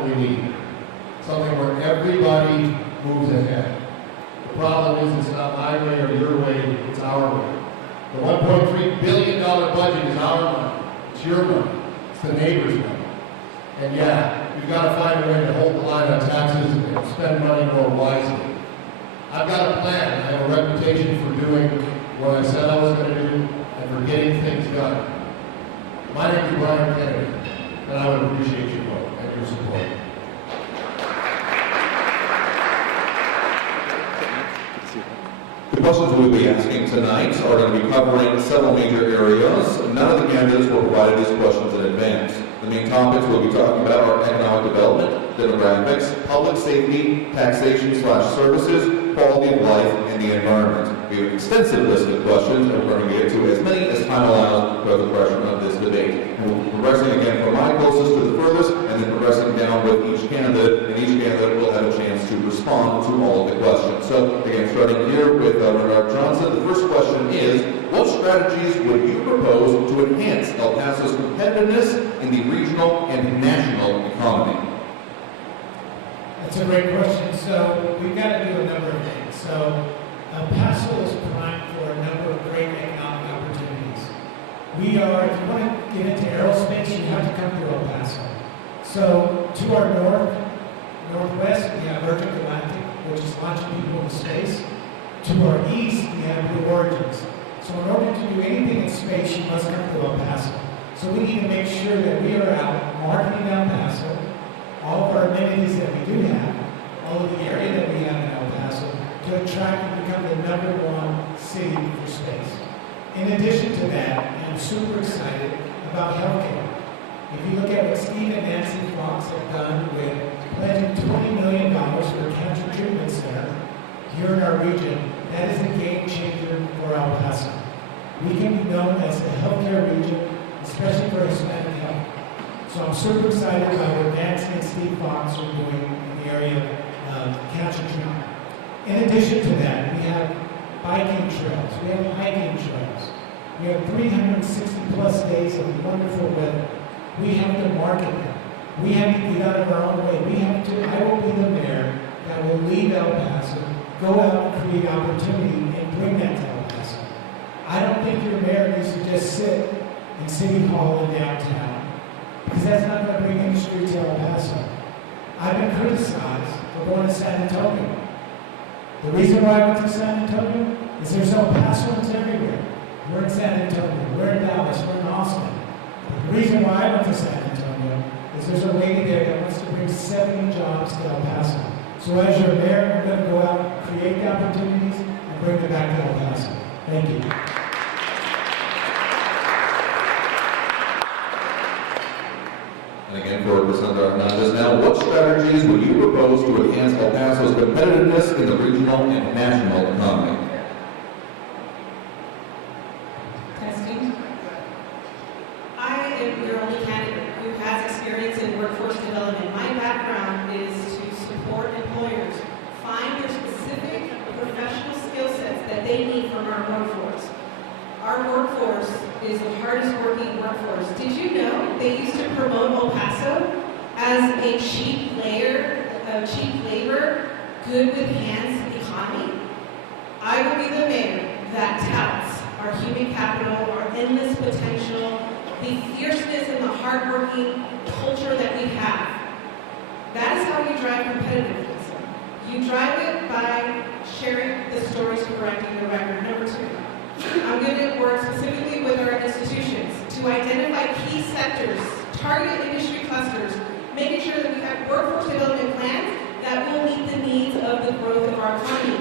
what we need. Something where everybody moves ahead. The problem is it's not my way or your way, it's our way. The $1.3 billion budget is our money. It's your money. It's the neighbor's money. And yeah, we've got to find a way to hold the line on taxes and spend money more wisely. I've got a plan. I have a reputation for doing what I said I was going to do and for getting things done. My name is Brian Kennedy, and I would appreciate your vote and your support. The questions we'll be asking tonight are going to be covering several major areas. None of the candidates were provided these questions in advance. The main topics we'll be talking about are economic development, demographics, public safety, taxation/services, quality of life, and the environment. We have an extensive list of questions, and we're going to get to as many as time allows throughout the progression of this debate. And we'll be progressing again from my closest to the furthest, and then progressing down with each candidate, and each candidate will have a chance to respond to all of the questions. So, again, starting here with Reverend Johnson, the first question is, what strategies would you propose to enhance El Paso's competitiveness in the regional and national economy? That's a great question. So we've got to do a number of things. So El Paso is primed for a number of great economic opportunities. We are, if you want to get into aerospace, you have to come to El Paso. So to our northwest, we have Virgin Galactic, which is launching people into space. To our east, we have Blue Origins. So in order to do anything in space, you must come to El Paso. So we need to make sure that we are out marketing El Paso, all of our amenities that we do have, all of the area that we have in El Paso, to attract and become the #1 city for space. In addition to that, I'm super excited about healthcare. If you look at what Steve and Nancy Fox have done with pledging $20 million for cancer treatment center here in our region, that is a game changer for El Paso. We can be known as the healthcare region, especially for Hispanic health. So I'm super excited about what Nancy and Steve Fox are doing in the area of cancer treatment. In addition to that, we have biking trails, we have hiking trails, we have 360 plus days of wonderful weather. We have to market them. We have to get out of our own way. I will be the mayor that will lead El Paso, go out and create opportunity and bring that to El Paso. I don't think your mayor needs to just sit in City Hall in downtown, because that's not going to bring industry to El Paso. I've been criticized for going to San Antonio. The reason why I went to San Antonio is there's El Pasoans everywhere. We're in San Antonio, we're in Dallas, we're in Austin. The reason why I went to San Antonio is there's a lady there that wants to bring 70 jobs to El Paso. So as your mayor, I'm going to go out, create the opportunities, and bring them back to El Paso. Thank you. And again, for Representative Hernandez, now, what strategies would you propose to enhance El Paso's competitiveness in the regional and national economy? Testing. I am your only candidate who has experience in workforce development. My background is to support employers find their specific professional skill sets that they need from our workforce. Our workforce is the hardest working workforce. Did you know they used to promote El Paso as a cheap labor, good with hands economy? I will be the mayor that touts our human capital, our endless potential, the fierceness and the hardworking culture that we have. That is how you drive competitiveness. You drive it by sharing the stories, correcting the record. Number 2. I'm going to work specifically with our institutions to identify key sectors, target industry clusters, making sure that we have workforce development plans that will meet the needs of the growth of our economy.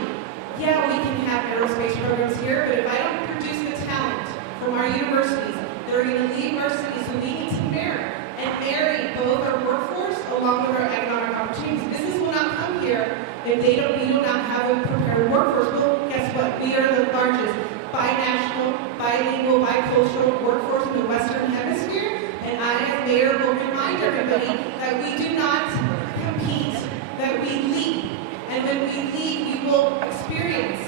Yeah, we can have aerospace programs here, but if I don't produce the talent from our universities, they're going to leave our cities, so we need to marry both our workforce along with our economic opportunities. Business will not come here if we do not have a prepared workforce. Well, guess what? We are the largest binational, bilingual, bicultural workforce in the Western Hemisphere, and I, as mayor, will remind everybody that we do not compete, that we lead. And when we lead, we will experience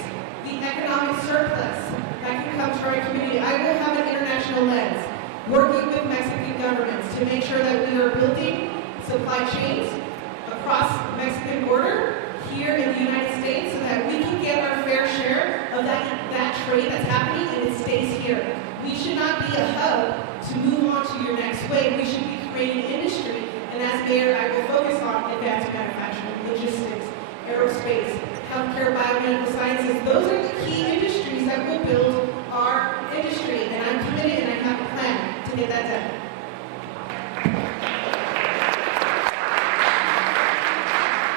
the economic surplus that can come to our community. I will have an international lens, working with Mexican governments to make sure that we are building supply chains across the Mexican border here in the United States so that we can get our fair share of that trade that's happening and it stays here. We should not be a hub to move on to your next wave. We should be creating industry. And as mayor, I will focus on advanced manufacturing, logistics, aerospace, healthcare, biomedical sciences. Those are the key industries that will build our industry. And I'm committed and I have a plan to get that done.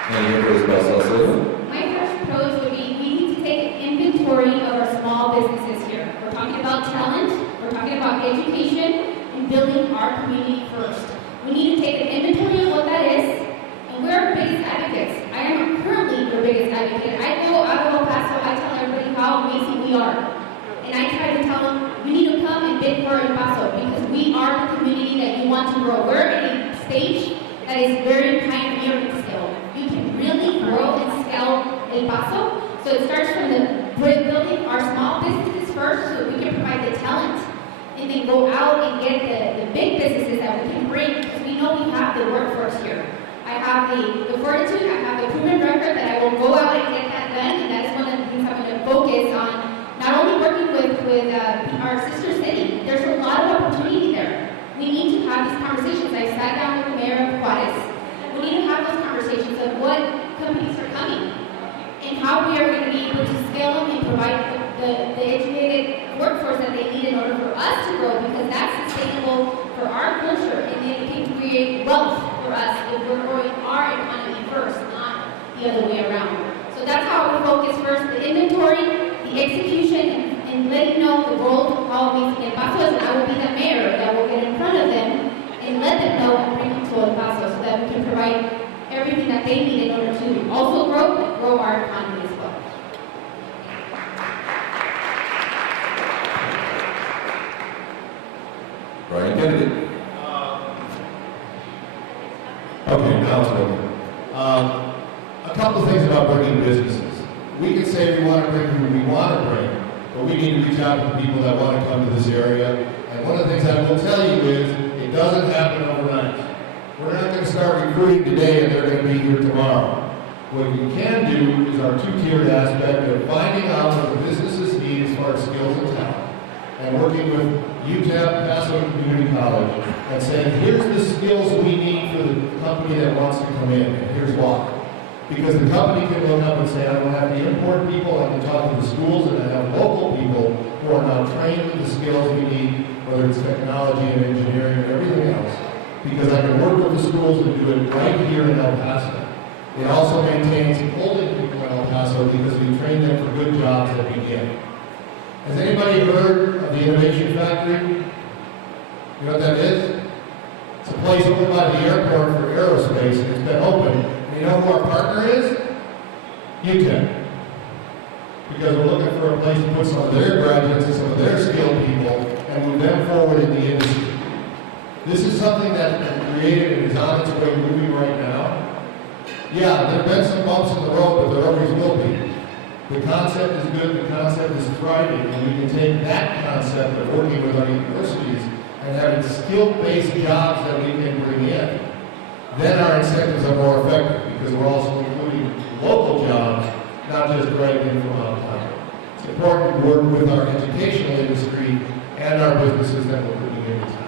Any members Paso? My first approach would be we need to take an inventory of our small businesses here. We're talking about talent, we're talking about education, and building our community first. We need to take an inventory of what that is, and we're our biggest advocates. I am currently your biggest advocate. I go out of El Paso, I tell everybody how amazing we are. And I try to tell them, you need to come and bid for El Paso, because we are the community that you want to grow. We're at a stage that is very pioneering still. You can really grow and scale El Paso. So it starts from building our small businesses first so that we can provide the talent and then go out and get the big businesses that we can bring because we know we have the workforce here. I have the fortitude, I have the proven record that I will go out and get that done, and that's one of the things I'm going to focus on, not only working with our sister city. There's a lot of opportunity there. We need to have these conversations. I sat down with the mayor of Juarez. We need to have those conversations of what companies are coming and how we are going to be able to scale them and provide the educated workforce that they need in order for us to grow, because that's sustainable for our culture, and then it can create wealth for us if we're growing our economy first, not the other way around. So that's how we focus first, the inventory, the execution, and letting know the role of how amazing El Paso is, and I will be the mayor that will get in front of them and let them know and bring them to El Paso so that we can provide everything that they need in order to also grow our economy as well. Brian Kennedy. Okay, now it's over. A couple of things about bringing businesses. We can say we want to bring who we want to bring, but we need to reach out to the people that want to come to this area. And one of the things I will tell you is it doesn't happen overnight. We're not going to start recruiting today and they're going to be here tomorrow. What we can do is our two-tiered aspect of finding out what the businesses need as far as skills and talent, and working with UTEP, Paso Community College, and saying, here's the skills we need for the company that wants to come in, and here's why. Because the company can look up and say, I don't have to import people, I can talk to the schools, and I have local people who are now trained with the skills we need, whether it's technology and engineering and everything else. Because I can work with the schools and do it right here in El Paso. It also maintains holding people in El Paso because we train them for good jobs that begin. Has anybody heard of the Innovation Factory? You know what that is? It's a place open by the airport for aerospace, and it's been open. And you know who our partner is? UTEP. Because we're looking for a place to put some of their graduates and some of their skilled people and move them forward in the industry. This is something that's been created and is on its way moving right now. Yeah, there have been some bumps in the road, but there always will be. The concept is good, the concept is thriving, and we can take that concept of working with our universities and having skill-based jobs that we can bring in. Then our incentives are more effective because we're also including local jobs, not just dragging in from outside. It's important to work with our educational industry and our businesses that we're bringing into town.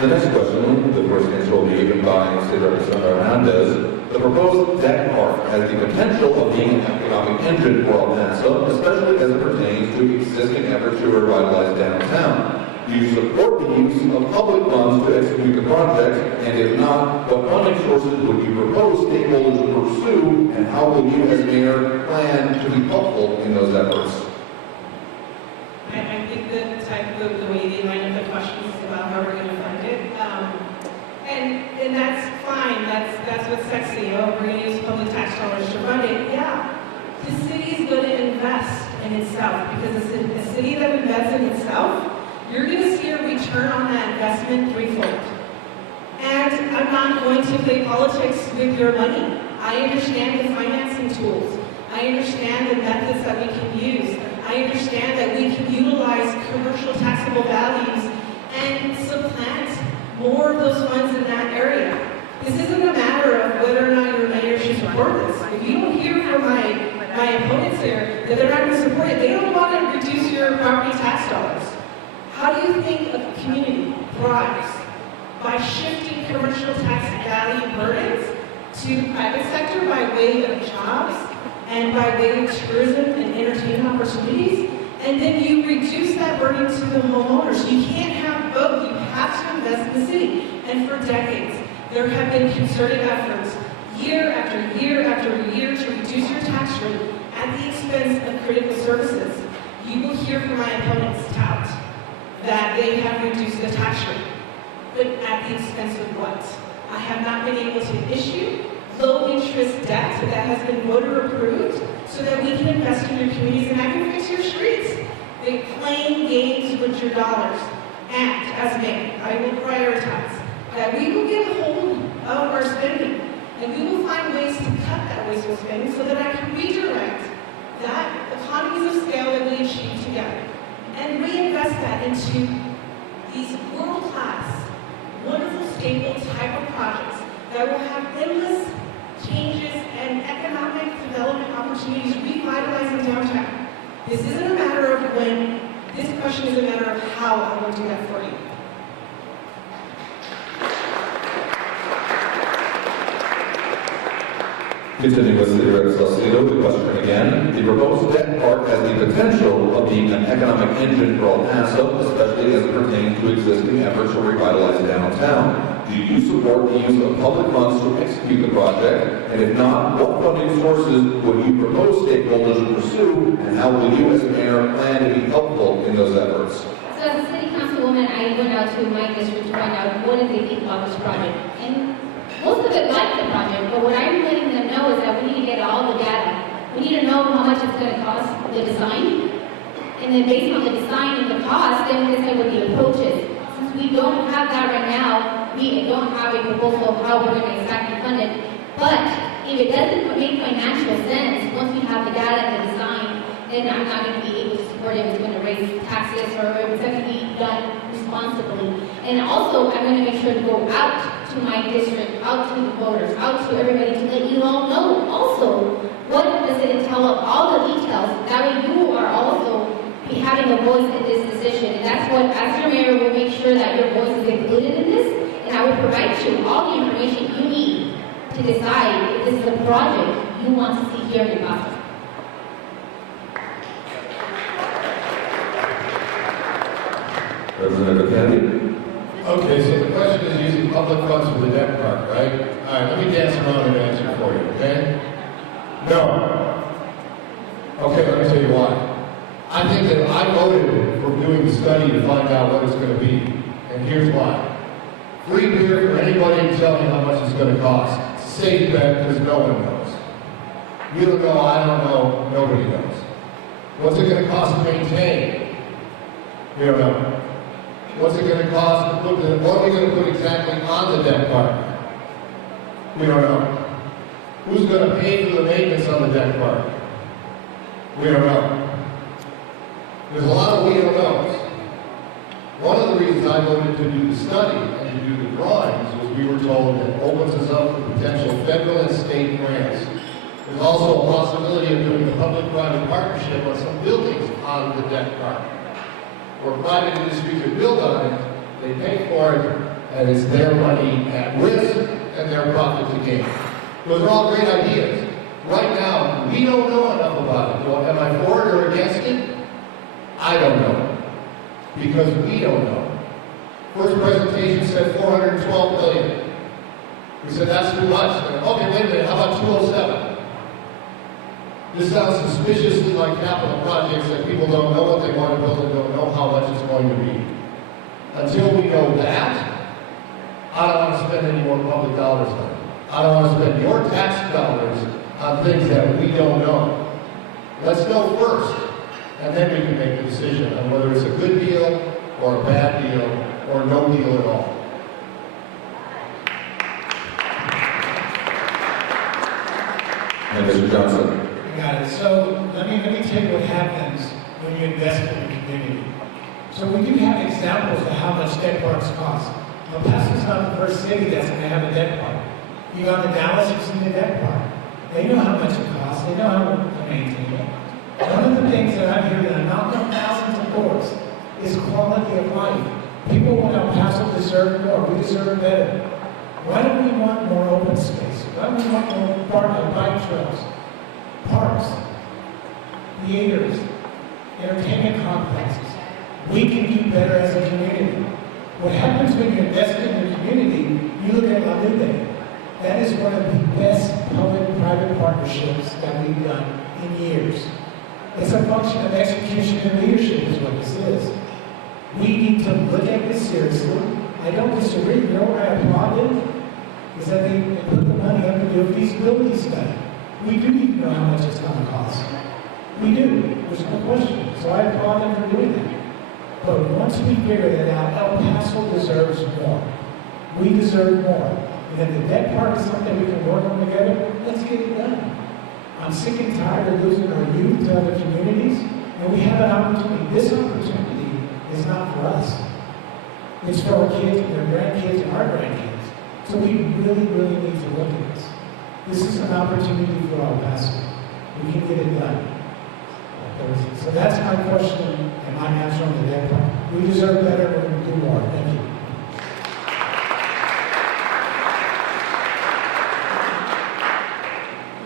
The next question, the first answer will be given by State Representative Hernandez. The proposed deck park has the potential of being an economic engine for El Paso, especially as it pertains to existing efforts to revitalize downtown. Do you support the use of public funds to execute the project? And if not, what funding sources would you propose stakeholders pursue, and how will you as mayor plan to be helpful in those efforts? I think the way they line up the questions is about how we're going to fund it. And that's fine. That's what's sexy. Oh, we're going to use public tax dollars to fund it. Yeah. The city is going to invest in itself, because a city that invests in itself, you're going to see a return on that investment threefold. And I'm not going to play politics with your money. I understand the financing tools. I understand the methods that we can use. I understand that we can utilize commercial taxable values and supplant more of those funds in that area. This isn't a matter of whether or not your mayor should support this. If you don't hear from my opponents here that they're not going to support it, they don't want to reduce your property tax dollars. How do you think a community thrives? By shifting commercial tax value burdens to the private sector by way of jobs and by way of tourism and entertainment opportunities, and then you reduce that burden to the homeowners. You can't have both. You have to invest in the city. And for decades, there have been concerted efforts, year after year after year, to reduce your tax rate at the expense of critical services. You will hear from my opponents tout that they have reduced the tax rate. But at the expense of what? I have not been able to issue low-interest debt that has been voter-approved so that we can invest in your communities and I can fix your streets. They're playing games with your dollars. And, as mayor, I will prioritize that we will get a hold of our spending and we will find ways to cut that wasteful spending so that I can redirect that economies of scale that we achieve together and reinvest that into these world-class, wonderful, stable type of projects that will have endless changes and economic development opportunities revitalizing downtown. This isn't a matter of when, this question is a matter of how I will do that for you. Continuing with City Rep. Salcido, the question again. The proposed debt park has the potential of being an economic engine for El Paso, especially as it pertains to existing efforts to revitalize downtown. Do you support the use of public funds to execute the project? And if not, what funding sources would you propose stakeholders to pursue, and how will you as mayor plan to be helpful in those efforts? So as a city councilwoman, I went out to my district to find out what do they think about this project. And most of it like the project, but what I'm letting them know is that we need to get all the data. We need to know how much it's going to cost, the design, and then based on the design and the cost, then we decide what the approach is. Since we don't have that right now, we don't have a proposal of how we're going to exactly fund it. But if it doesn't make financial sense, once we have the data and the design, then I'm not going to be able to support it. It's going to raise taxes or it's going to be done responsibly. And also, I'm going to make sure to go out to my district, out to the voters, out to everybody to let you all know also what does it entail of all the details. That way you are also be having a voice in this decision. And that's what, as your mayor, will make sure that your voice is included in this. And I will provide you all the information you need to decide if this is a project you want to see here in Paso. Representative Kennedy. Okay, so the question is using public funds for the debt park, right? All right, let me dance around and answer for you, okay? No. Okay, let me tell you why. I think that I voted for doing the study to find out what it's going to be, and here's why. Free beer for anybody to tell me how much it's going to cost. Safe bet, because no one knows. You don't know, I don't know, nobody knows. What's it going to cost to maintain? We don't know. What's it going to cost to put what are we going to put exactly on the deck park? We don't know. Who's going to pay for the maintenance on the deck park? We don't know. There's a lot of we don't knows. One of the reasons I voted to do the study and to do the drawings was we were told that it opens us up for potential federal and state grants. There's also a possibility of doing a public-private partnership on some buildings on the deck park. Where private industry could build on it, they pay for it, and it's their money at risk and their profit to gain. Those are all great ideas. Right now, we don't know enough about it. Well, am I for it or against it? I don't know. Because we don't know. First presentation said $412 billion. We said that's too much. Okay, wait a minute, how about 207? This sounds suspiciously like capital projects that people don't know what they want to build and don't know how much it's going to be. Until we know that, I don't want to spend any more public dollars on it. I don't want to spend your tax dollars on things that we don't know. Let's know first, and then we can make a decision on whether it's a good deal or a bad deal or no deal at all. And Mr. Johnson. Got it. So let me tell you what happens when you invest in the community. So we do have examples of how much debt parks cost. El Paso's not the first city that's going to have a debt park. You go to Dallas, you've seen the debt park. They know how much it costs. They know how to maintain it. One of the things that I'm hearing, and I'm not on thousands of doors, is quality of life. People in El Paso deserve more. We deserve better. Why do we want more open space? Why do we want more bike trails, parks, theaters, entertainment complexes? We can do better as a community. What happens when you invest in the community, you look at La Nube. That is one of the best public-private partnerships that we've done in years. It's a function of execution and leadership is what this is. We need to look at this seriously. I don't disagree. You know what I applaud them? Is that they put the money up to do a feasibility study. We do need to know how much it's going to cost. We do. There's no question. So I applaud them for doing that. But once we figure that out, El Paso deserves more. We deserve more. And if the debt park is something we can work on together, let's get it done. I'm sick and tired of losing our youth to other communities, and we have an opportunity. This opportunity is not for us. It's for our kids and their grandkids and our grandkids. So we really, really need to look at this. This is an opportunity for El Paso. We can get it done. So that's my question and my answer on the debt park. We deserve better, but we do more. Thank you.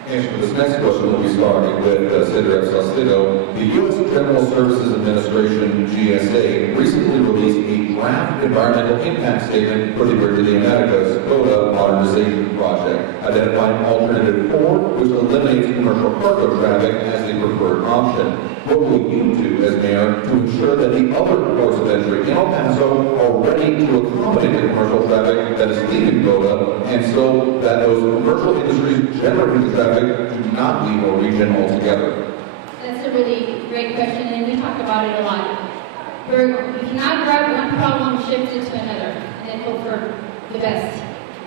And for this next question, we'll be starting with Cedric Saucedo. The U.S. General Services Administration, GSA, recently released a draft environmental impact statement for the Bridge of the Americas quota modernization project, identifying alternative 4, which eliminates commercial cargo traffic as the preferred option. What will you do as mayor to ensure that the other ports of entry in El Paso are ready to accommodate the commercial traffic that is leaving quota, and so that those commercial industries generating the traffic do not leave our region altogether? That's a really great question, and we talk about it a lot. We cannot grab one problem, shift it to another, and then hope for the best.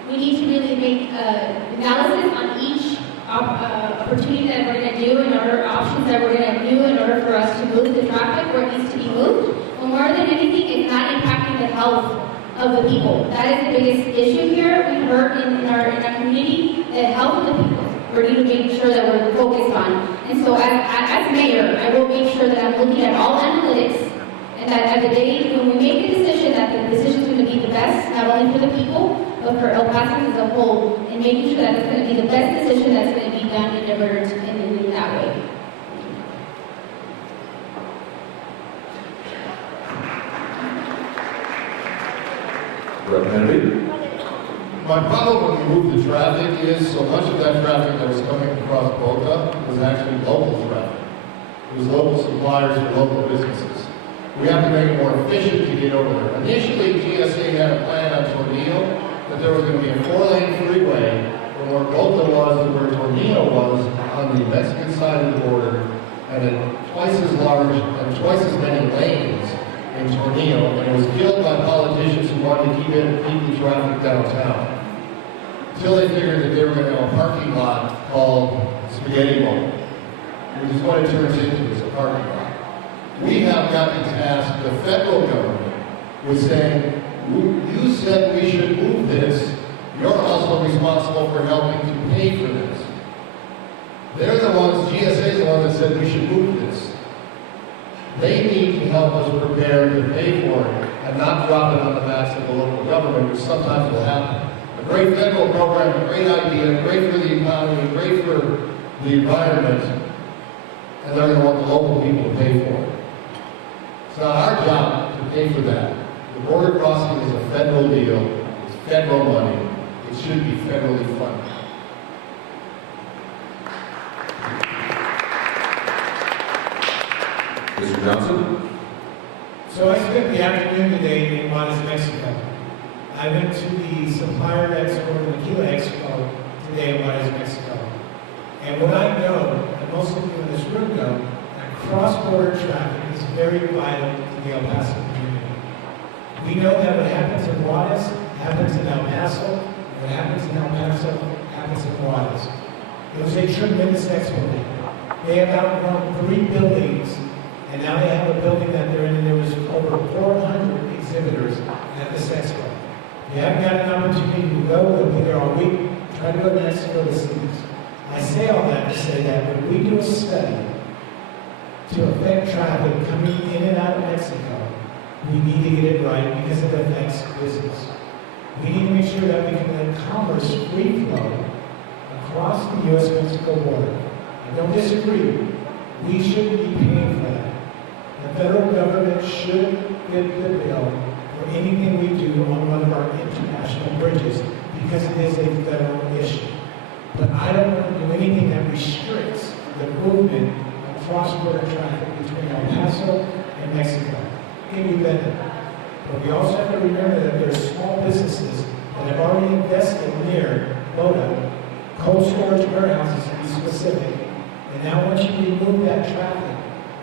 We need to really make analysis on each opportunity that we're going to do, and other options that we're going to do in order for us to move the traffic where it needs to be moved. But more than anything, it's not impacting the health of the people. That is the biggest issue here. We've heard in our community the health of the people. We need to make sure that we're focused on. And so as mayor, I will make sure that I'm looking at all analytics, and that at the day when we make a decision, that the decision is going to be the best, not only for the people, but for El Paso as a whole, and making sure that it's going to be the best decision that's going to be done and delivered in that way. Representative? My problem when we moved the traffic is so much of that traffic that was coming across Boca was actually local traffic. It was local suppliers for local businesses. We have to make it more efficient to get over there. Initially, GSA had a plan on Tornillo that there was going to be a 4-lane freeway from where Boca was to where Tornillo was on the Mexican side of the border, and then twice as large and twice as many lanes in Tornillo, and it was killed by politicians who wanted to keep the traffic downtown. Until they figured that they were going to have a parking lot called Spaghetti Bowl, which is what it turns into, is a parking lot. We have gotten tasked, the federal government, with saying, you said we should move this, you're also responsible for helping to pay for this. They're the ones, GSA is the one that said we should move this. They need to help us prepare to pay for it and not drop it on the backs of the local government, which sometimes will happen. A great federal program, a great idea, great for the economy, great for the environment, and they're going to want the local people to pay for it. It's not our job to pay for that. The border crossing is a federal deal. It's federal money. It should be federally funded. Mr. Johnson? So I spent the afternoon today in Juarez, Mexico. I went to the Supplier Expo, the Tequila Expo today in Juarez, Mexico. And what I know, and most of you in this room know, that cross-border traffic is very vital to the El Paso community. We know that what happens in Juarez happens in El Paso, what happens in El Paso happens in Juarez. It was a tremendous expo. They have outgrown 3 buildings, and now they have a building that they're in, and there was over over 400 exhibitors at this expo. If you haven't got an opportunity to go, we'll be there all week. Try to go to Mexico to see this. I say all that to say that when we do a study to affect traffic coming in and out of Mexico, we need to get it right because it affects business. We need to make sure that we can let commerce free flow across the U.S.-Mexico border. I don't disagree. We shouldn't be paying for that. The federal government should get the bill for anything we do on one of our international bridges because it is a federal issue. But I don't want to do anything that restricts the movement of cross-border traffic between El Paso and Mexico. It can be better. But we also have to remember that there are small businesses that have already invested near Boda, cold storage warehouses to be specific. And now once you remove that traffic,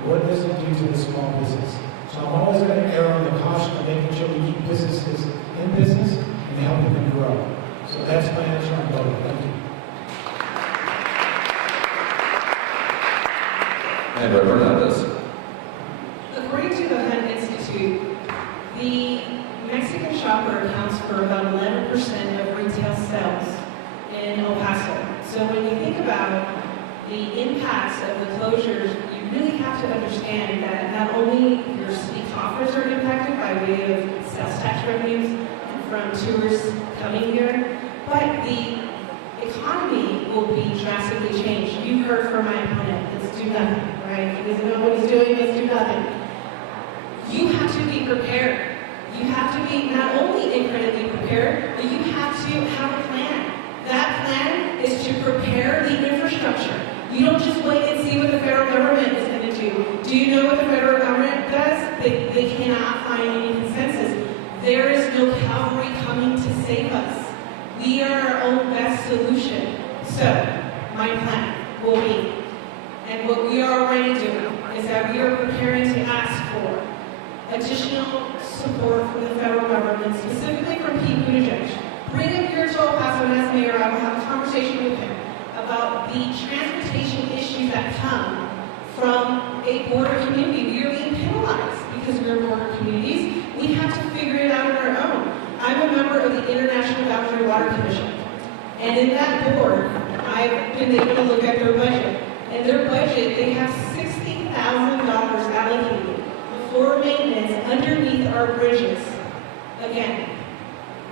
what does it do to the small business? So I'm always going to err on the caution of making sure we keep businesses in business and helping them grow. So that's my answer on Boda. Thank you. And Reverend Hernandez. According to the Hunt Institute, the Mexican shopper accounts for about 11% of retail sales in El Paso. So when you think about the impacts of the closures, you really have to understand that not only your city coffers are impacted by way of sales tax revenues from tourists coming here, but the economy will be drastically changed. You've heard from my opponent, let's do nothing, right? He doesn't know what he's doing, let's do nothing. You have to be prepared. You have to be not only incredibly prepared, but you have to have a plan. That plan is to prepare the infrastructure. You don't just wait and see what the federal government is going to do. Do you know what the federal government does? They cannot find any consensus. There is no cavalry coming to save us. We are our own best solution. So, my plan will be, and what we are already doing, is that we are preparing to ask for additional support from the federal government, specifically from Pete Buttigieg. Bring him here to El Paso and as mayor, I will have a conversation with him about the transportation issues that come from a border community. We are being penalized because we are border communities. We have to figure it out on our own. I'm a member of the International Boundary Water Commission. And in that board, I've been able to look at their budget. And their budget, they have $60,000 allocated for maintenance underneath our bridges. Again,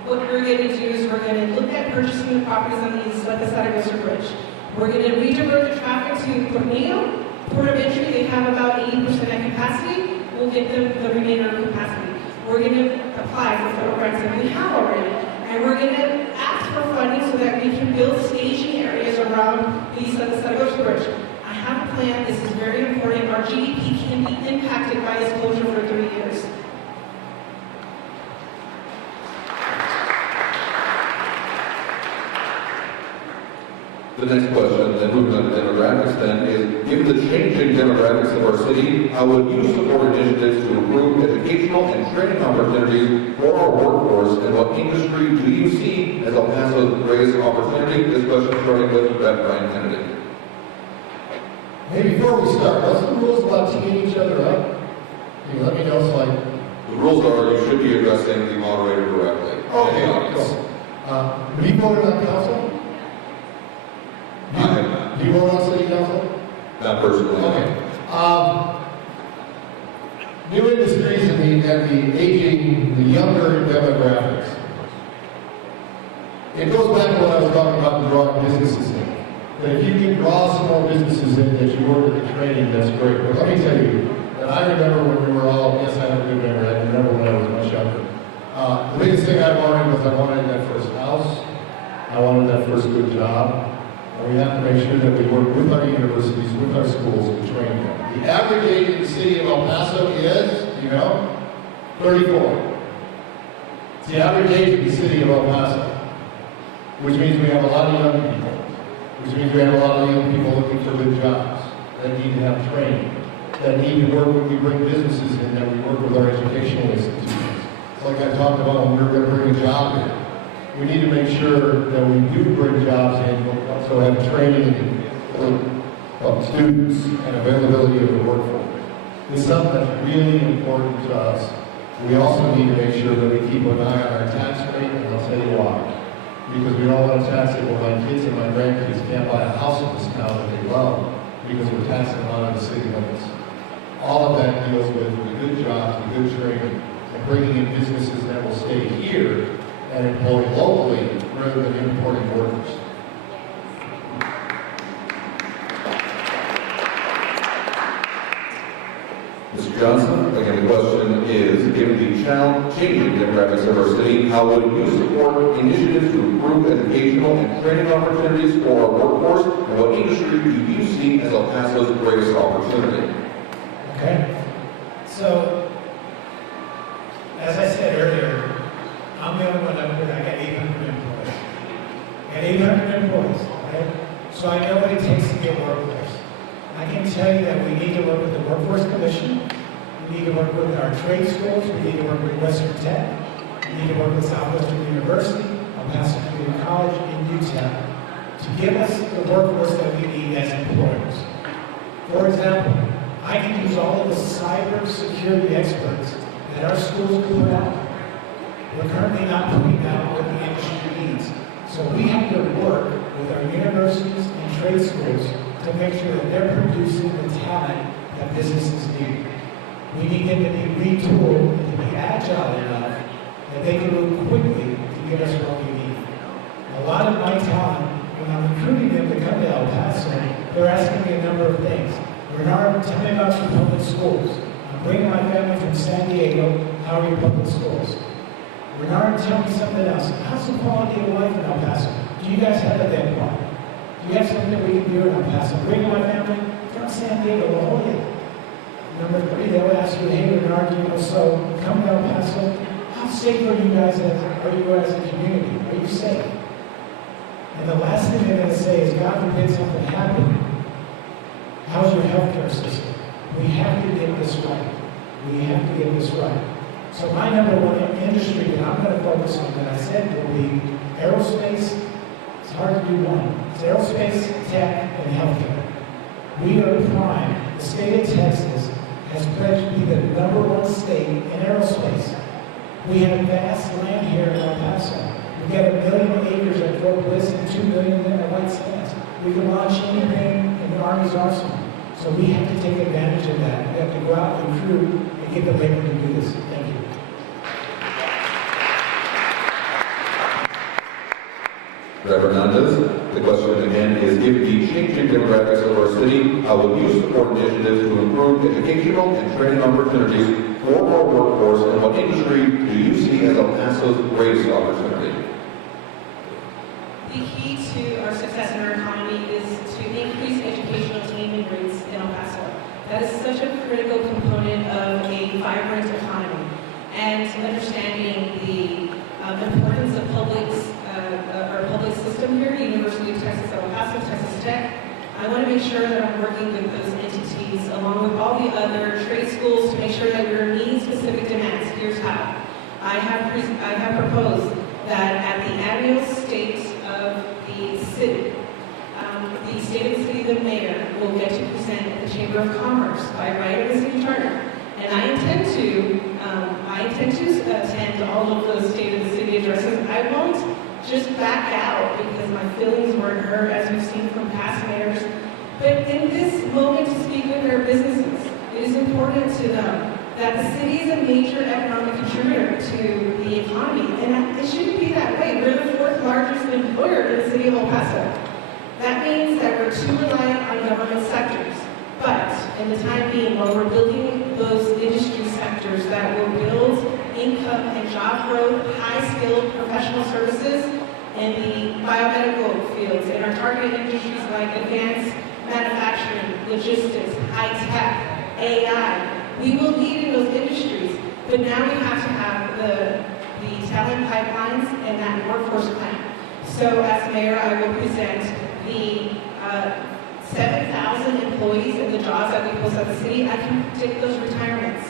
what we're going to do is we're going to look at purchasing the properties on the east, like the Zaragoza Bridge. We're going to redivert the traffic to Tornillo. Port of entry, they have about 80% of capacity. We'll get them the remainder of capacity. We're going to apply for federal grants that we have already. And we're going to ask for funding so that we can build staging areas around the east of the Zaragoza Bridge. I have a plan. This is very important. Our GDP can be impacted by this closure for 3 years. The next question, then moving on to demographics then, is given the changing demographics of our city, how would you support initiatives to improve educational and training opportunities for our workforce, and what industry do you see as El Paso's greatest opportunity? This question starting with Rep. Brian Kennedy. Hey, before we start, what's the rules about teeing each other up? Can you let me know so I... The rules are you should be addressing the moderator directly. Okay, And the audience. cool. Have you voted on council? Do you vote on city council? Not personally. Okay. New industries and the aging, the younger demographics. It goes back to what I was talking about in drawing businesses in. That if you can draw some more businesses in that you work with the training, that's great. But let me tell you, that I remember when we were all, yes, I have a good memory, I remember when I was much younger. The biggest thing I wanted was I wanted that first house. I wanted that first good job. And we have to make sure that we work with our universities, with our schools, and train them. The average age in the city of El Paso is, 34. It's the average age of the city of El Paso, which means we have a lot of young people, which means we have a lot of young people looking for good jobs, that need to have training, that need to work when we bring businesses in, that we work with our educational institutions. It's like I talked about when we were going to bring a job in. We need to make sure that we do bring jobs in, but also have training of students and availability of the workforce. It's something that's really important to us. We also need to make sure that we keep an eye on our tax rate, and I'll tell you why. Because we don't want to tax it where my kids and my grandkids can't buy a house in this town that they love, because we're taxing them out of the city limits. All of that deals with the good jobs, the good training, and bringing in businesses that will stay here and employ locally rather than importing workers. Mr. Johnson, again, the question is, given the changing demographics of our city, how would you support initiatives to improve educational and training opportunities for our workforce, and what industry do you see as El Paso's greatest opportunity? Okay. So, as I said earlier, I'm the only one up here. I got 800 employees. I got 800 employees, okay? So I know what it takes to get workforce. I can tell you that we need to work with the Workforce Commission. We need to work with our trade schools. We need to work with Western Tech. We need to work with Southwestern University, El Paso Community College, and UTEP to give us the workforce that we need as employers. For example, I can use all of the cyber security experts that our schools can put out. We're currently not putting out what the industry needs. So we have to work with our universities and trade schools to make sure that they're producing the talent that businesses need. We need them to be retooled and to be agile enough that they can move quickly to get us what we need. A lot of my talent, when I'm recruiting them to come to El Paso, they're asking me a number of things. Bernard, tell me about your public schools. I'm bringing my family from San Diego. How are your public schools? Bernard, tell me something else. How's the quality of life in El Paso? Do you guys have a event park? Do you have something that we can do in El Paso? Bring my family from San Diego. Oh, yeah. Number 3, they'll ask you, hey, Bernard, so come to El Paso. How safe are you guys as a community? Are you safe? And the last thing they're going to say is, God forbid something happen. How's your healthcare system? We have to get this right. We have to get this right. So my number one industry that I'm going to focus on that I said will be aerospace. It's hard to do one. It's aerospace, tech, and healthcare. We are prime. The state of Texas has pledged to be the #1 state in aerospace. We have vast land here in El Paso. We've got 1 million acres at Fort Bliss and 2 million at White Sands. We can launch anything in the Army's arsenal. So we have to take advantage of that. We have to go out and recruit and get the labor to do this. Thank you. Reverend Hernandez, the question again is, given the changing demographics of our city, how will you support initiatives to improve educational and training opportunities for our workforce, and what industry do you see as El Paso's greatest opportunity? The key to our success in our economy is to increase educational attainment rates in El Paso. That is such a critical component of a vibrant economy. And understanding the importance of our public system here, University of Texas at El Paso, Texas Tech. I want to make sure that I'm working with those entities along with all the other trade schools to make sure that we're meeting specific demands. Here's how. I have proposed that at the annual state of the city, the state of the city, the mayor will get to present at the Chamber of Commerce by right of the city charter. And I intend to attend all of those state of the city addresses. I won't just back out because my feelings weren't hurt, as we've seen from past mayors. But in this moment to speak with their businesses, it is important to them that the city is a major economic contributor to the economy. And it shouldn't be that way. We're the 4th largest employer in the city of El Paso. That means that we're too reliant on government sectors. But in the time being, while we're building those industry sectors that will build income and job growth, high-skilled professional services, in the biomedical fields, in our targeted industries like advanced manufacturing, logistics, high-tech, AI, we will lead in those industries. But now we have to have the talent pipelines and that workforce plan. So as mayor, I will present the 7,000 employees and the jobs that we post at the city. I can predict those retirements.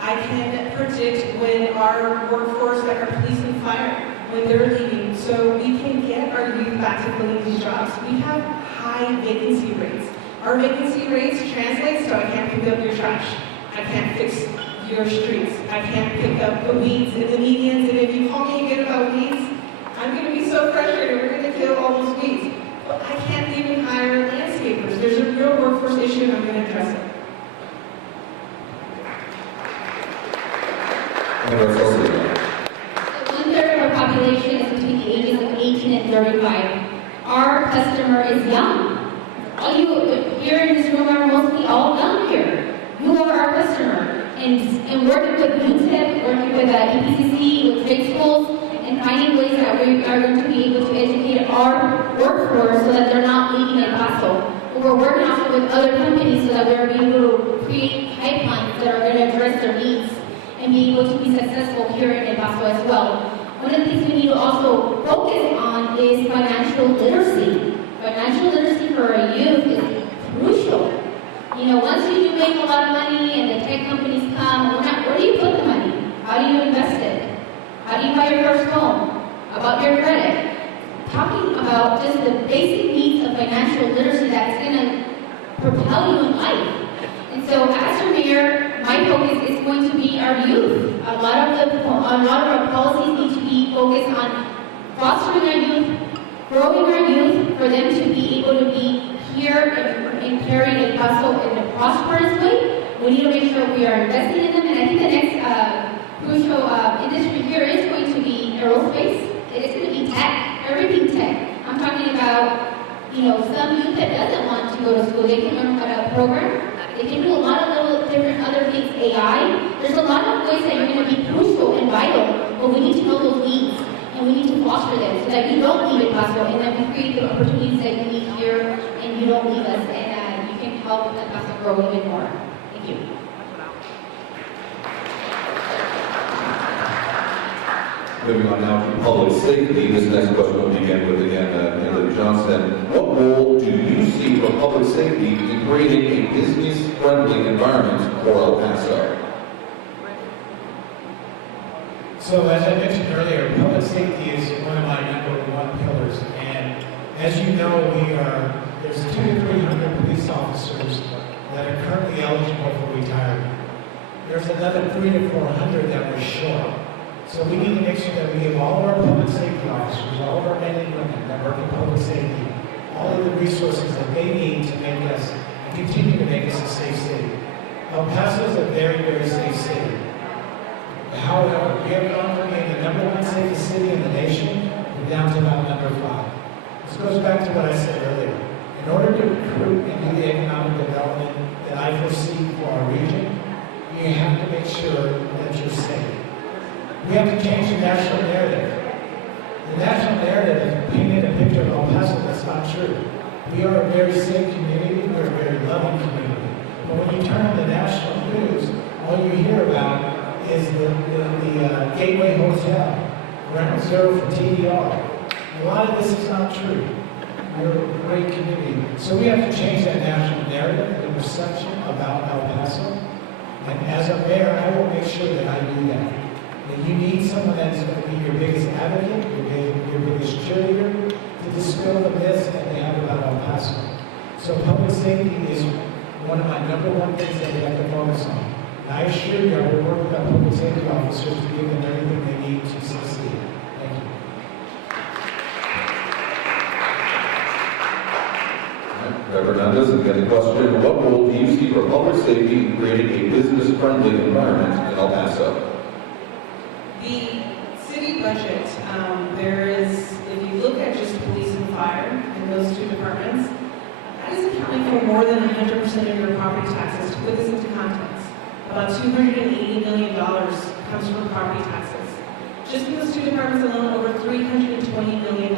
I can predict when our workforce, like our police and fire, when they're leaving, so we can get our youth back to filling these jobs. We have high vacancy rates. Our vacancy rates translate, so I can't pick up your trash. I can't fix your streets. I can't pick up the weeds in the medians, and if you call me again about weeds, I'm going to be so frustrated. We're going to kill all those weeds. But I can't even hire landscapers. There's a real workforce issue, and I'm going to address it. One-third of our population is between the ages of 18 and 35. Our customer is young. All you here in this room are mostly all young here. You are our customer. And working with UTEP, working with EPCC, with trade schools, and finding ways that we are going to be able to educate our workforce so that they're not leaving El Paso. But we're working also with other companies so that we're able to create pipelines that are going to address their needs and be able to be successful here in El Paso as well. One of the things we need to also focus on is financial literacy. Financial literacy for our youth is crucial. You know, once you do make a lot of money and the tech companies come, where do you put the money? How do you invest it? How do you buy your first home? About your credit? Talking about just the basic needs of financial literacy that's going to propel you in life. And so, as your mayor, my focus is going to be our youth. A lot of our policies need to be focused on fostering our youth, growing our youth, for them to be able to be here and carry El Paso in a prosperous way. We need to make sure we are investing in them. And I think the next crucial industry here is going to be aerospace. It is going to be tech, everything tech. I'm talking about, you know, some youth that doesn't want to go to school, they can learn how to program. They can do a lot of little different other things, AI. There's a lot of ways that you're going to be crucial and vital, but we need to know those needs, and we need to foster them so that you don't leave El Paso, and that we create the opportunities that you need here, and you don't leave us, and you can help El Paso grow even more. Thank you. Moving on now to public safety. This next question will begin with, Senator Johnson. What role do you see for public safety in creating a business-friendly environment for El Paso? So, as I mentioned earlier, public safety is one of my #1 pillars. And as you know, there's 200 to 300 police officers that are currently eligible for retirement. There's another 300 to 400 that we're short. So we need to make sure that we give all of our public safety officers, all of our men and women that work in public safety, all of the resources that they need to make us and continue to make us a safe city. El Paso is a very, very safe city. However, we have gone from being the #1 safest city in the nation to down to about #5. This goes back to what I said earlier. In order to recruit and do the economic development that I foresee for our region, you have to make sure that you're safe. We have to change the national narrative. The national narrative has painted a picture of El Paso that's not true. We are a very safe community, we're a very loving community. But when you turn on the national news, all you hear about is the Gateway Hotel, Ground Zero for TDR. A lot of this is not true. We're a great community. So we have to change that national narrative, the perception about El Paso. And as a mayor, I will make sure that I do that. And you need someone that's going to be your biggest advocate, your biggest cheerleader, to dispel the myths that they have about El Paso. So public safety is one of my #1 things that we have to focus on. And I assure you, I will work with our public safety officers to give them everything they need to succeed. Thank you. Reverend Hernandez, again, the question, what role do you see for public safety in creating a business-friendly environment in El Paso? The city budget, there is, if you look at just police and fire and those two departments, that is accounting for more than 100% of your property taxes. To put this into context, about $280 million comes from property taxes. Just in those two departments alone, over $320 million.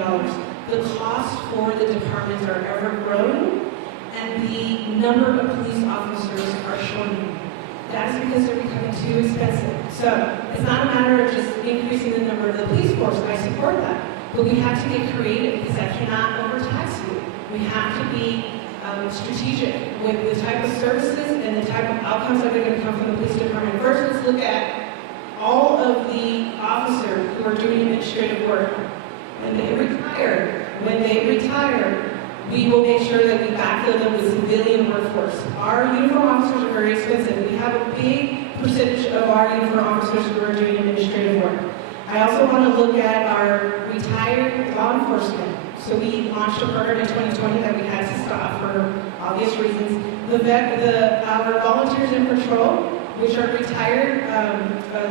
The cost for the departments are ever growing, and the number of police officers are shrinking. That's because they're becoming too expensive. So it's not a matter of just increasing the number of the police force. I support that. But we have to get creative because I cannot overtax you. We have to be strategic with the type of services and the type of outcomes that are going to come from the police department. First, let's look at all of the officers who are doing administrative work. When they retire, we will make sure that we backfill them with civilian workforce. Our uniform officers are very expensive. We have a big percentage of our youth for officers who are doing administrative work. I also want to look at our retired law enforcement. So we launched a program in 2020 that we had to stop for obvious reasons. Our volunteers in patrol, which are retired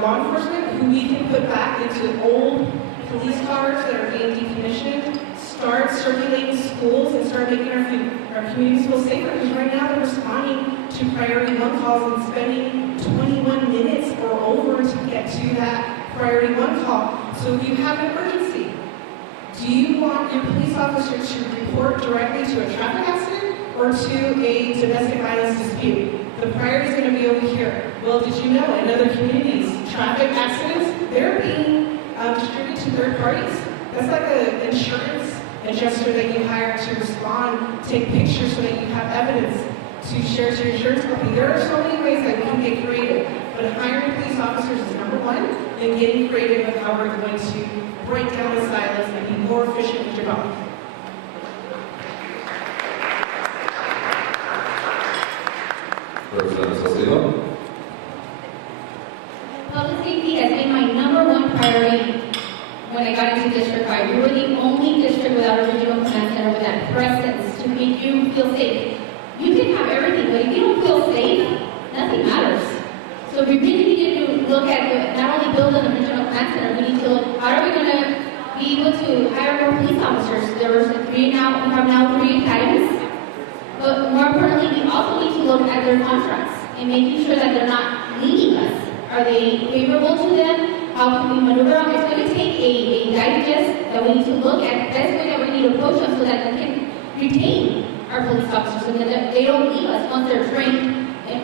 law enforcement, who we can put back into old police cars that are being decommissioned, start circulating schools and start making our communities feel safer. Because right now they're responding to priority 1 calls and spending 21 minutes or over to get to that priority 1 call. So if you have an emergency, do you want your police officer to report directly to a traffic accident or to a domestic violence dispute? The priority is going to be over here. Well, did you know in other communities, traffic accidents, they're being distributed to third parties? That's like an insurance adjuster that you hire to respond, take pictures so that you have evidence to share to your insurance company. There are so many ways that we can get creative, but hiring police officers is number 1, and getting creative with how we're going to break down the silos and be more efficient with your job. Representative Salcedo. Public safety has been my #1 priority when I got into District 5. We were the only district without a regional command center with that presence to make you feel safe. You can have everything, but if you don't feel safe, nothing matters. So we really need to look at not only building a regional command center, we need to look, how are we going to be able to hire more police officers? We have now 3 academies. But more importantly, we also need to look at their contracts and making sure that they're not leaving us. Are they favorable to them? How can we maneuver them? It's going to take a digest that we need to look at the best way that we need to approach them so that we can retain our police officers so that they don't leave us once they're trained and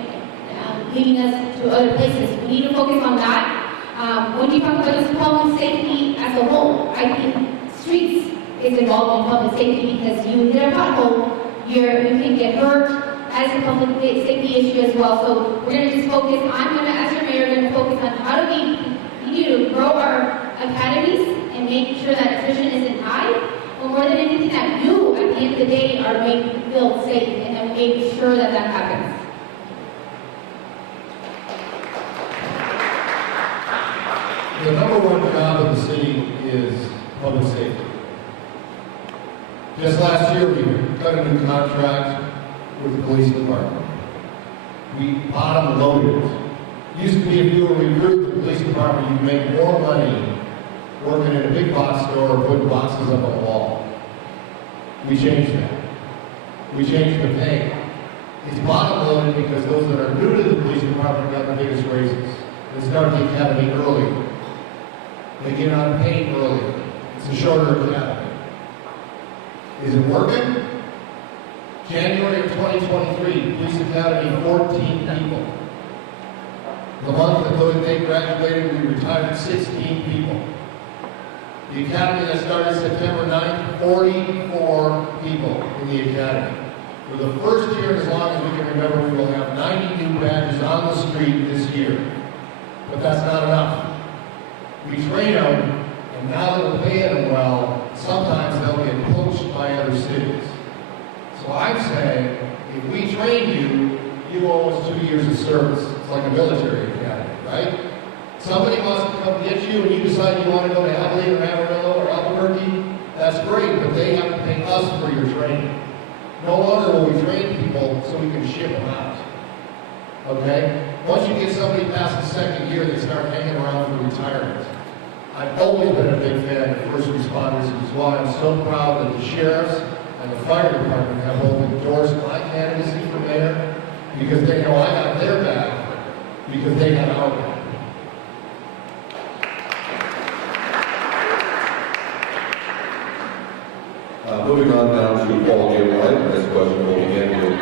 leading us to other places. We need to focus on that. When you talk about just public safety as a whole, I think streets is involved in public safety because you hit a pothole, you can get hurt. That is a public safety issue as well. So we're going to just focus, I'm going to, as your mayor, going to focus on how do we need to grow our academies and make sure that attrition isn't high. But more than anything, that you, at the end of the day, are made feel safe and that we make sure that that happens. The #1 job of the city is public safety. Just last year, we cut a new contract with the police department. We bottom loaded it. Used to be if you were recruit the police department, you'd make more money working in a big box store or putting boxes up on the wall. We changed that. We changed the pay. It's bottom loaded because those that are new to the police department got the biggest raises. They start the academy early. They get on paid early. It's a shorter academy. Is it working? January of 2023, Police Academy, 14 people. The month that they graduated, we retired 16 people. The academy that started September 9th, 44 people in the academy. For the first year, as long as we can remember, we will have 90 new badges on the street this year. But that's not enough. We train them, and now that we're paying them well, sometimes they'll get poached by other cities. So I'm saying, if we train you, you owe us 2 years of service. It's like a military academy, right? Somebody wants to come get you and you decide you want to go to Abilene or Amarillo or Albuquerque, that's great, but they have to pay us for your training. No longer will we train people so we can ship them out. Okay? Once you get somebody past the second year, they start hanging around for retirement. I've always been a big fan of first responders, which is why I'm so proud that the sheriffs and the fire department have both endorsed my candidacy for mayor, because they know I got their back, because they got our back. Moving on now to Paul Mayoral. This question will begin with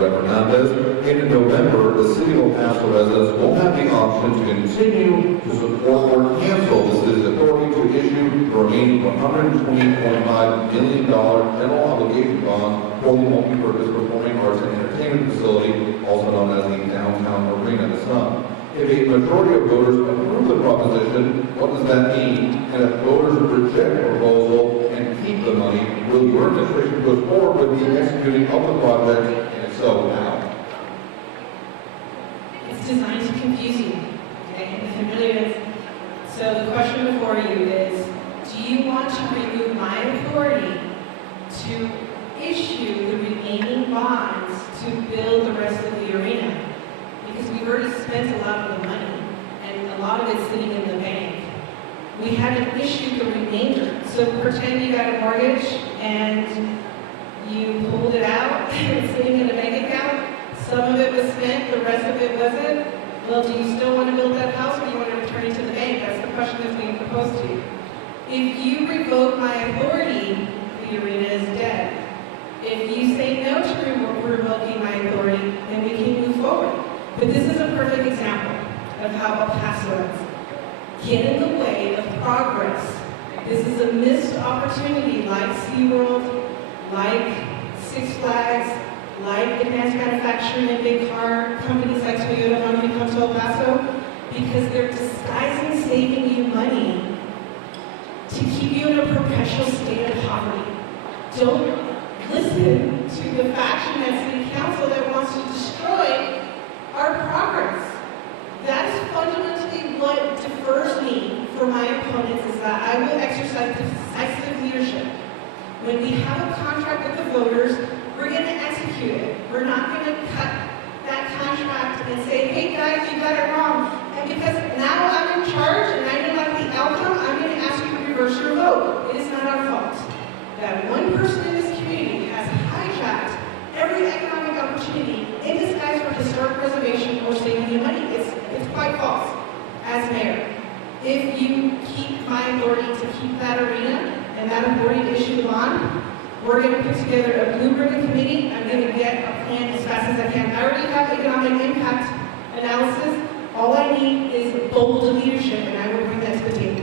Rep. Hernandez. In November, the city of Paso residents will have the option to continue to support or cancel the city's authority to issue the remaining $120.5 million general obligation bond for the multi-purpose performing arts and entertainment facility, also known as the Downtown Arena, the SUN. If a majority of voters approve the proposition, what does that mean? And if voters reject the proposal and keep the money, will your administration go forward with the executing of the project, and if so, how? It's designed to confusing, okay? And it really is. So the question before you is, do you want to remove my authority to issue the remaining bonds to build the rest of the arena? Because we've already spent a lot of the money, and a lot of it's sitting in the bank. We haven't issued the remainder. So pretend you got a mortgage and you pulled it out and it's sitting in a bank account. Some of it was spent, the rest of it wasn't. Well, do you still want to build that house, or do you want to return it to the bank? That's the question that's being proposed to you. If you revoke my authority, the arena is dead. If you say no to revoking my authority, then we can move forward. But this is a perfect example of how El Pasoans get in the way of progress. This is a missed opportunity like SeaWorld, like Six Flags, like advanced manufacturing and big car companies like Toyota want to come to El Paso, because they're disguising saving you money to keep you in a perpetual state of poverty. Don't listen to the faction at City Council that wants to destroy our progress. That is fundamentally what defers me from my opponents, is that I will exercise decisive leadership. When we have a contract with the voters, we're going to execute it. We're not going to cut that contract and say, hey guys, you got it wrong. And because now I'm in charge and I didn't like the outcome, I'm going to ask you to reverse your vote. It is not our fault that one person in this community has hijacked every economic opportunity in disguise for historic preservation or saving you money. It's quite false. As mayor, if you keep my authority to keep that arena and that authority to issue the bond, we're going to put together a blueprint committee. I'm going to get a plan as fast as I can. I already have economic impact analysis. All I need is bold leadership, and I will bring that to the table.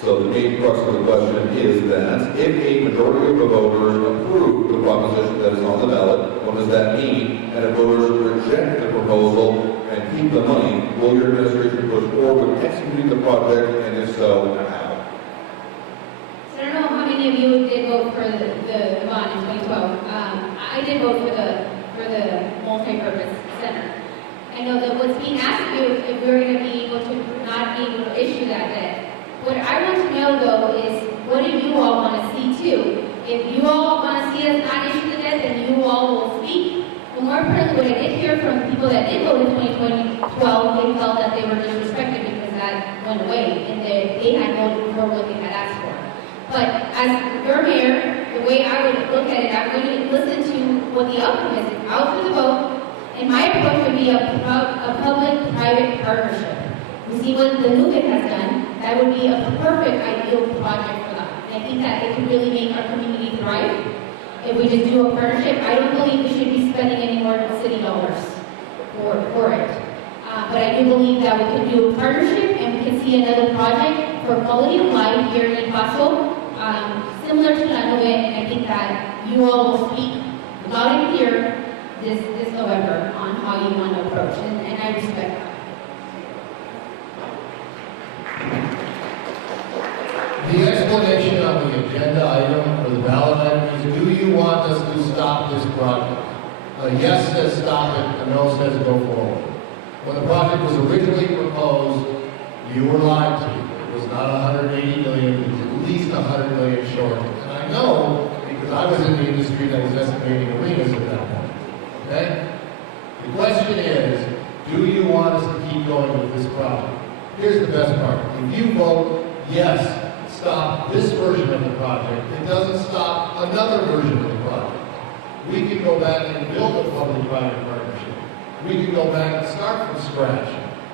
So the main crux of the question is that if a majority of the voters approve the proposition that is on the ballot, what does that mean? And if voters reject the proposal and keep the money, will your administration push forward with executing the project, and if so, how? So I don't know how many of you did vote for the bond in 2012. I did vote for the multi-purpose center. I know that what's being asked of you is if we're going to be able to not be able to issue that debt. What I want to know, though, is what do you all want to see, too? If you all want to see us not issue the debt, then you all will speak. But more importantly, what I did hear from people that did vote in 2012, they felt that they were disrespected because that went away, and they had voted for what they had asked for. But as your mayor, the way I would look at it, I'm going to listen to what the outcome is. Out for the vote, and my approach would be a public-private partnership. We see what the movement has done. That would be a perfect, ideal project for them. And I think that it could really make our community thrive if we just do a partnership. I don't believe we should be spending any more city dollars for it. But I do believe that we can do a partnership and we can see another project for quality of life here in Paso, similar to Lanoe, and I think that you all will speak loud and clear this November on how you want to approach, and I respect that. The explanation on the agenda item for the ballot item is, do you want us to stop this project? A yes says stop it, a no says go forward. When the project was originally proposed, you were lied to. It was not 180 million, it was at least 100 million short. And I know because I was in the industry that was estimating arenas at that point. Okay? The question is, do you want us to keep going with this project? Here's the best part. If you vote yes, stop this version of the project, it doesn't stop another version of the project. We can go back and build a public-private partnership. We can go back and start from scratch.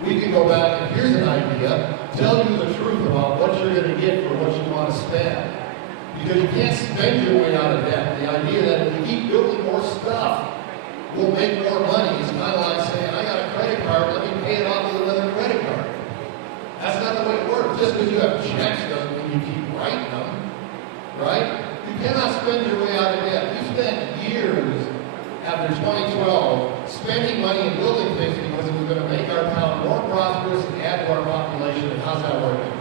We can go back and here's an idea, tell you the truth about what you're going to get for what you want to spend. Because you can't spend your way out of debt. The idea that if we keep building more stuff, we'll make more money is kind of like saying, I got a credit card, let me pay it off with another credit card. That's not the way it works. Just because you have checks doesn't mean you keep writing them, right? You cannot spend your way out of debt. You spent years after 2012 spending money and building things because it was going to make our town more prosperous and add to our population. And how's that working?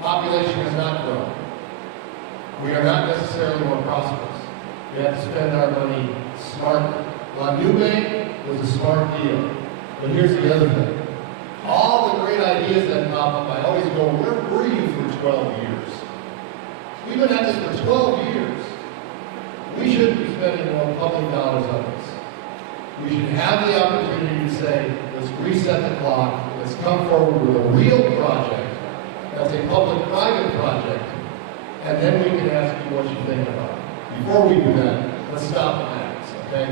Population has not grown. We are not necessarily more prosperous. We have to spend our money smartly. La Nube was a smart deal. But here's the other thing. All the great ideas that pop up, I always go, where were you for 12 years? We've been at this for 12 years. We shouldn't be spending more public dollars on this. We should have the opportunity to say, let's reset the clock, let's come forward with a real project, that's a public-private project, and then we can ask you what you think about it. Before we do that, let's stop the madness, okay?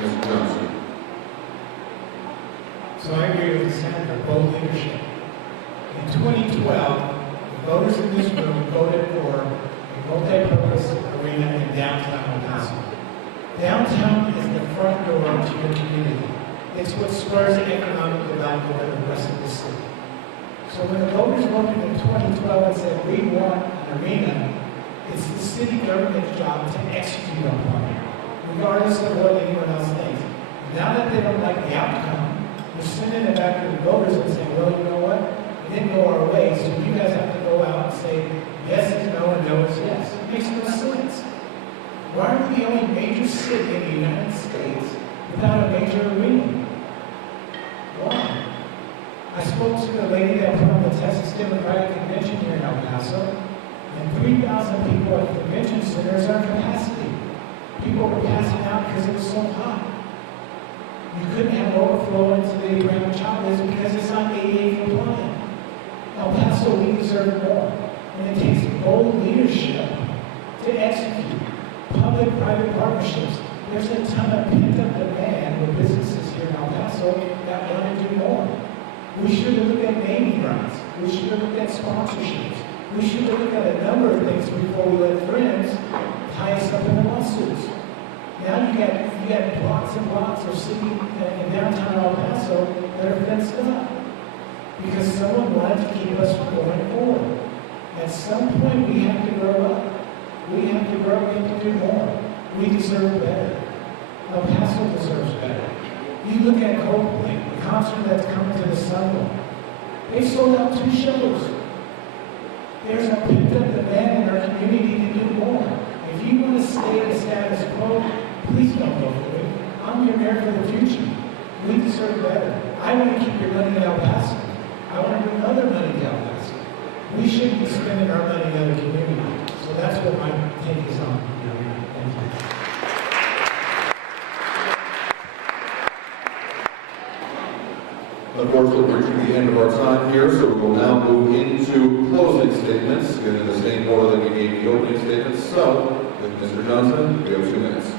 Mr. Johnson. So I agree with the Senator, bold leadership. In 2012, the voters in this room voted for a multi-purpose arena in downtown El Paso. Downtown is the front door to your community. It's what spurs economic development for the rest of the city. So when the voters voted in 2012 and said, we want an arena, it's the city government's job to execute upon it, regardless of what anyone else thinks. Now that they don't like the outcome, we're sending it back to the voters and saying, well, you know what? It didn't go our way, so you guys have to go out and say, yes is no and no is yes. It makes no sense. Why are we the only major city in the United States without a major arena? Why? I spoke to the lady that put on the Texas Democratic Convention here in El Paso, and 3,000 people at the convention center is our capacity. People were passing out because it was so hot. You couldn't have overflow into the Abraham Chavez because it's not ADA compliant. El Paso, we deserve more. And it takes bold leadership to execute public-private partnerships. There's a ton of pent-up demand with businesses here in El Paso that want to do more. We should have looked at naming rights. We should have looked at sponsorships. We should have looked at a number of things before we let friends tie us up in the lawsuits. Now you got blocks and blocks of city in downtown El Paso that are fenced up because someone wanted to keep us from going forward. At some point, we have to grow up. We have to grow up and do more. We deserve better. El Paso deserves better. You look at Coldplay, the concert that's coming to the Sunday. They sold out 2 shows. There's a pent-up demand in our community to do more. If you want to stay in the status quo, please don't vote for me. I'm your mayor for the future. We deserve better. I want to keep your money in El Paso. I want to bring other money to El Paso. We shouldn't be spending our money in other communities. So that's what my take is on. Thank you. Unfortunately, we're reaching the end of our time here, so we will now move into closing statements, in the same order that we gave the opening statements. So, with Mr. Johnson, we have 2 minutes.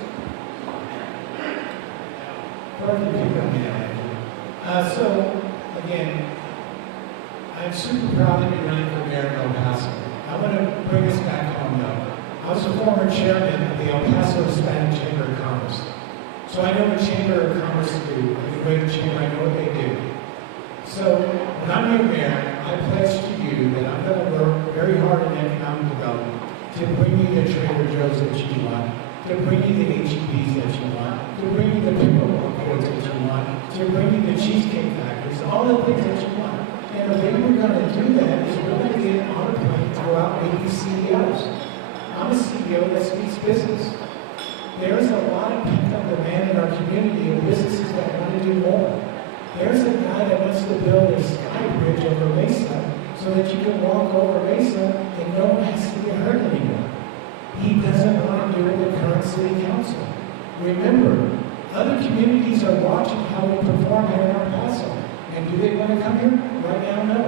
So, again, I'm super proud to be running for mayor of El Paso. I want to bring us back home, though. I was a former chairman of the El Paso Hispanic Chamber of Commerce. So I know what Chamber of Commerce do. The great chamber, I know what they do. So, when I'm your mayor, I pledge to you that I'm going to work very hard in economic development to bring you the Trader Joe's that you want, to bring you the HEBs that you want, to bring you the pickleball courts that you want, to bring you the cheesecake factories, all the things that you want. And the way we're going to do that is we're going to get on a plane to go out and meet these CEOs. I'm a CEO that speaks business. There's a lot of pent-up demand in our community of businesses that want to do more. There's a guy that wants to build a sky bridge over Mesa so that you can walk over Mesa and no one has to get hurt anymore. He doesn't want to do it with current city council. Remember, other communities are watching how we perform here in El Paso. And do they want to come here? Right now, no.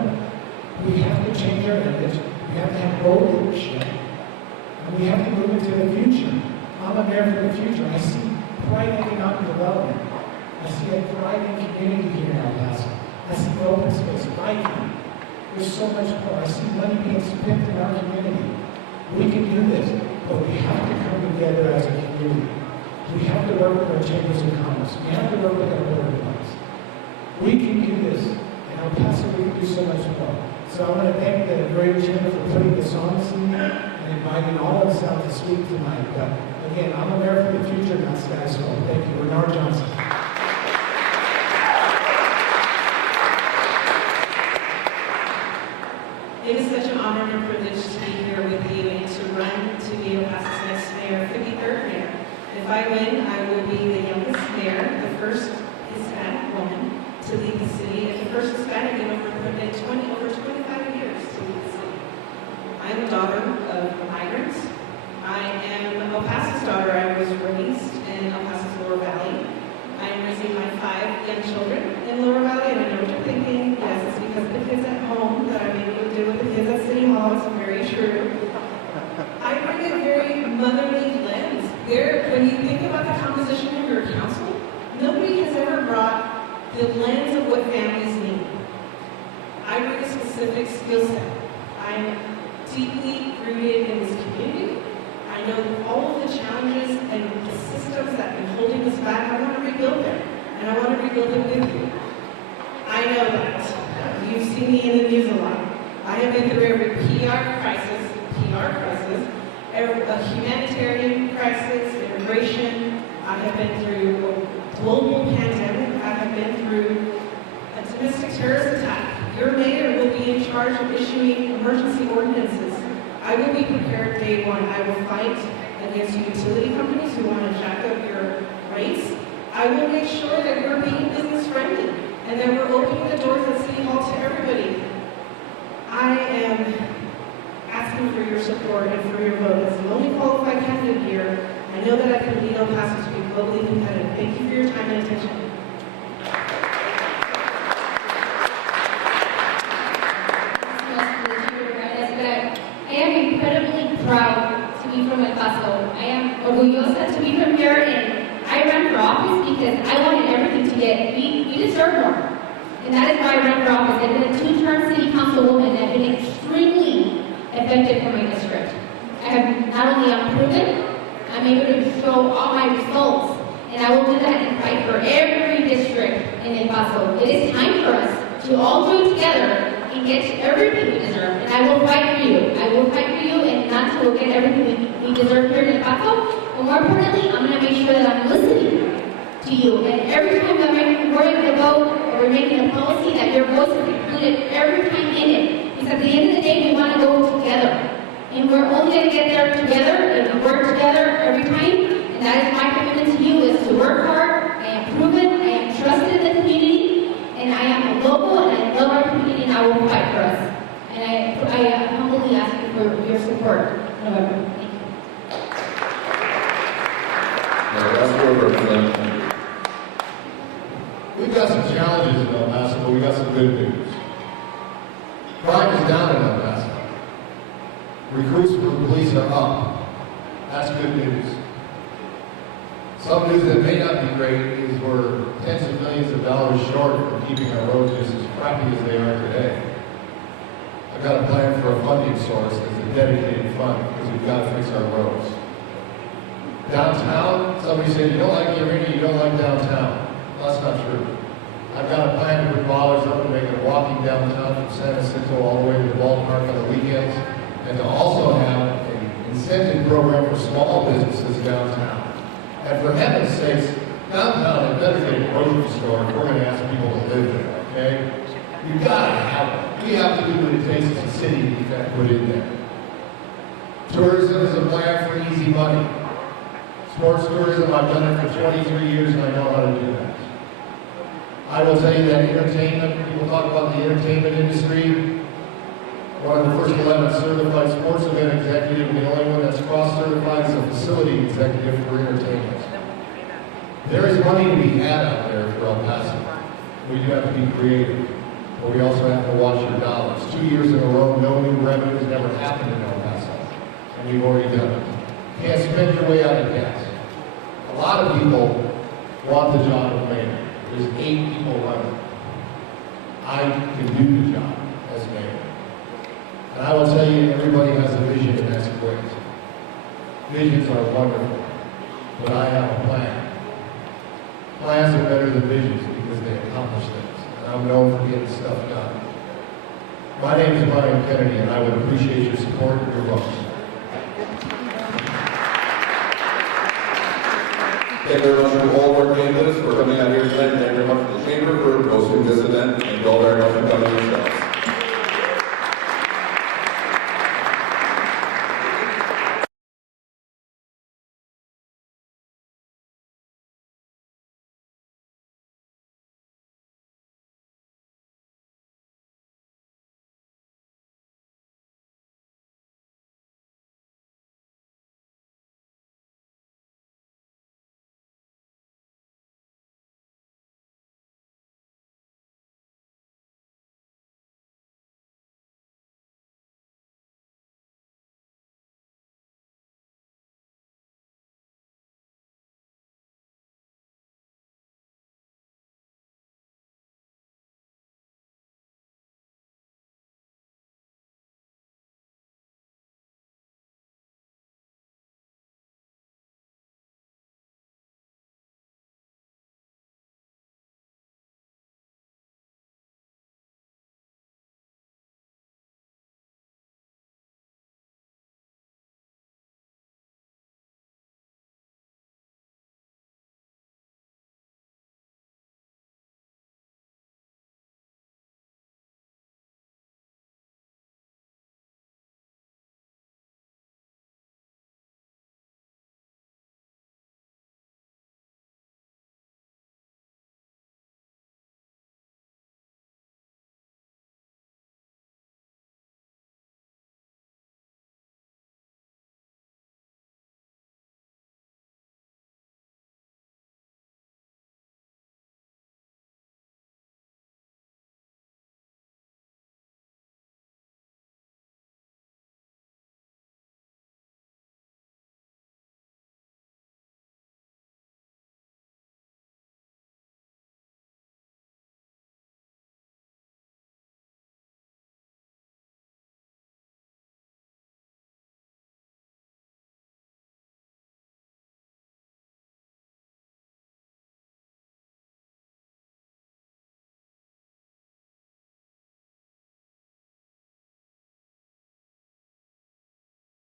We have to change our image. We have to have bold leadership. And we have to move into the future. I'm a mayor for the future. I see pride in economic development. I see a thriving community here in El Paso. I see open space, biking. There's so much more. I see money being spent in our community. We can do this, but we have to come together as a community. We have to work with our chambers of commerce. We have to work with our board of funds. We can do this. In El Paso, we can do so much more. So I want to thank the Greater Chamber for putting this on this evening and inviting all of us out to speak tonight. But again, I'm a mayor for the future, not status quo. Thank you. Bernard Johnson. to lead the city and the first Hispanic in over 25 years to lead the city. I am a daughter of migrants. I am El Paso's daughter. I was raised in El Paso's Lower Valley. I am raising my 5 young children in Lower Valley, and I know what you're thinking. Yes, it's because of the kids at home that I'm able to do with the kids at City Hall. It's very true. I bring a very motherly lens. When you think about the composition of your council, nobody has ever brought the lens of what families need. I bring a specific skill set. I'm deeply rooted in this community. I know all of the challenges and the systems that have been holding us back. I want to rebuild them, and I want to rebuild them with you. I know that. You've seen me in the news a lot. I have been through every PR crisis, a humanitarian crisis, immigration. I have been through a global pandemic. I have been through a domestic terrorist attack. Your mayor will be in charge of issuing emergency ordinances. I will be prepared day one. I will fight against utility companies who want to jack up your rates. I will make sure that we're being business friendly and that we're opening the doors at City Hall to everybody. I am asking for your support and for your vote. As the only qualified candidate here, I know that I can lead El Paso to be globally competitive. Thank you for your time and attention. I am incredibly proud to be from El Paso. I am orgullosa to be from here, and I ran for office because I wanted everything to get, we deserve more. And that is why I ran for office. I've been a 2-term city councilwoman and I've been extremely effective for my district. I have not only proven, I'm able to show all my results, and I will do that and fight for every district in El Paso. It is time for us to all join together and get everything we deserve, and I will fight for you. I will fight for you and not to get everything we deserve here in El Paso. But more importantly, I'm going to make sure that I'm listening to you. And every time we're making a vote or we're making a policy, that your voice is included every time in it. Because at the end of the day, we want to go together. And we're only going to get there together if we work together every time. And that is my commitment to you, is to work hard. I am proven, I am trusted in the community, and I am a local, and I love our community, and I will fight for us. And I humbly ask you for your support in November. Thank you. We've got some challenges in El Paso, but we've got some good news. Crime is down in El Paso. Recruits for the police are up. That's good news. Some news that may not be great is we're tens of millions of dollars short of keeping our roads just as crappy as they are today. I've got a plan for a funding source that's a dedicated fund because we've got to fix our roads. Downtown, somebody said, you don't like the arena, you don't like downtown. Well, that's not true. I've got a plan to put dollars up and make it walking downtown from San Jacinto all the way to the ballpark on the weekends, and to also have an incentive program for small businesses downtown. And for heaven's sakes, downtown had better get a grocery store if we're going to ask people to live there, okay? You've got to have it. We have to do what it takes as a city to get that put in there. Tourism is a plan for easy money. Sports tourism, I've done it for 23 years and I know how to do that. I will tell you that entertainment, people talk about the entertainment industry. One of the first 11 certified sports event executive, and the only one that's cross-certified is a facility executive for entertainment. There is money to be had out there for El Paso. We do have to be creative, but we also have to watch your dollars. 2 years in a row, no new revenues never happened in El Paso, and we've already done it. Can't spend your way out of gas. A lot of people want the job of mayor. There's 8 people running. I can do the job as mayor. And I will tell you, everybody has a vision, and that's great. Visions are wonderful, but I have a plan. Plans are better than visions because they accomplish things, and I'm known for getting stuff done. My name is Brian Kennedy, and I would appreciate your support and your votes. Thank you very much to all of our candidates for coming out here tonight. Thank you very much to the Chamber for hosting this event, and you all very much for coming yourselves.